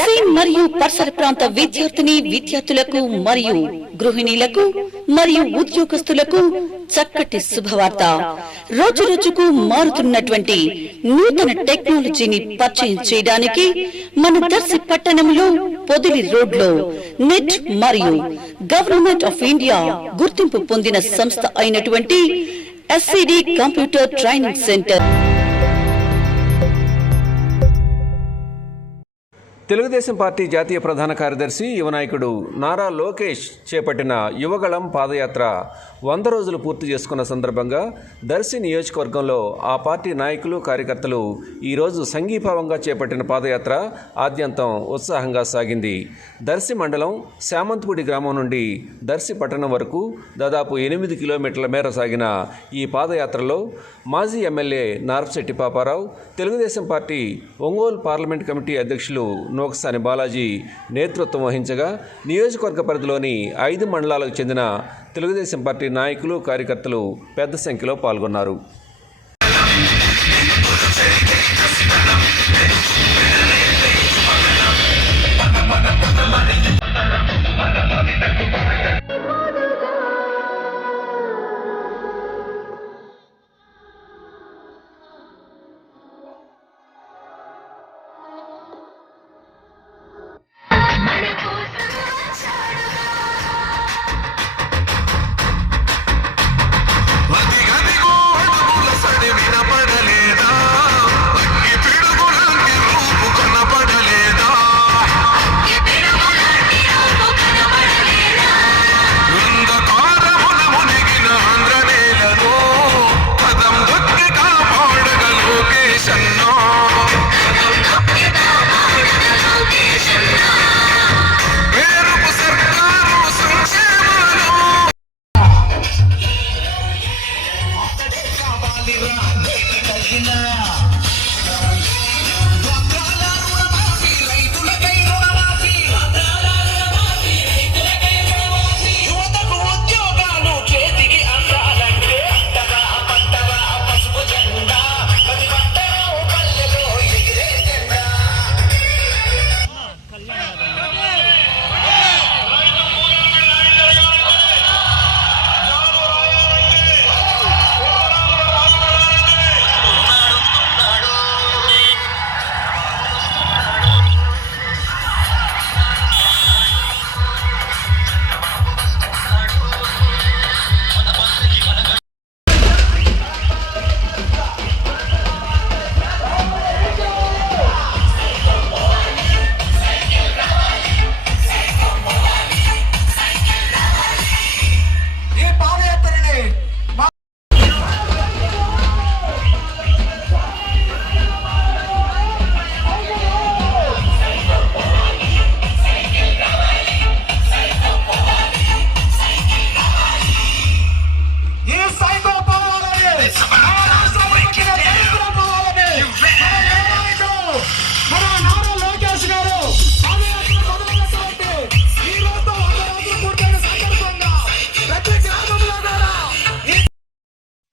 దర్శి మరియు పరిసర ప్రాంత విద్యార్థులకు మరియు గృహిణీలకు మరియు ఉద్యోగస్తులకు చక్కటి శుభవార్త. రోజు రోజుకు మారుతున్నటువంటి నూతన టెక్నాలజీని పరిచయం చేయడానికి మన దర్శి పట్టణంలో పొదిలి రోడ్లో నెట్ మరియు గవర్నమెంట్ ఆఫ్ ఇండియా గుర్తింపు పొందిన సంస్థ అయినటువంటి SCD computer training centre. Telugu Desam party జాతీయ ప్రధాన కార్యదర్శి యువనాయకుడు నారా లోకేష్ చేపట్టిన యువగళం పాదయాత్ర 100 రోజులు పూర్తి చేసుకున్న సందర్భంగా దర్శి నియోజకవర్గంలో ఆ పార్టీ నాయకులు కార్యకర్తలు ఈరోజు సంఘీభావంగా చేపట్టిన పాదయాత్ర ఆద్యంతం ఉత్సాహంగా సాగింది. దర్శి మండలం శామంతపూడి గ్రామం నుండి దర్శి పట్టణం వరకు దాదాపు 8 కిలోమీటర్ల మేర సాగిన ఈ పాదయాత్రలో మాజీ MLA Narpasetti Paparao, Telugu Desam party Ongole parliament committee అధ్యక్షులు నోకసాని బాలాజీ నేతృత్వం వహించగా నియోజకవర్గ పరిధిలోని 5 మండలాలకు చెందిన తెలుగుదేశం పార్టీ నాయకులు కార్యకర్తలు పెద్ద సంఖ్యలో పాల్గొన్నారు.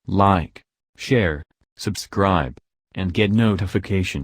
Like, share, subscribe, and get notification.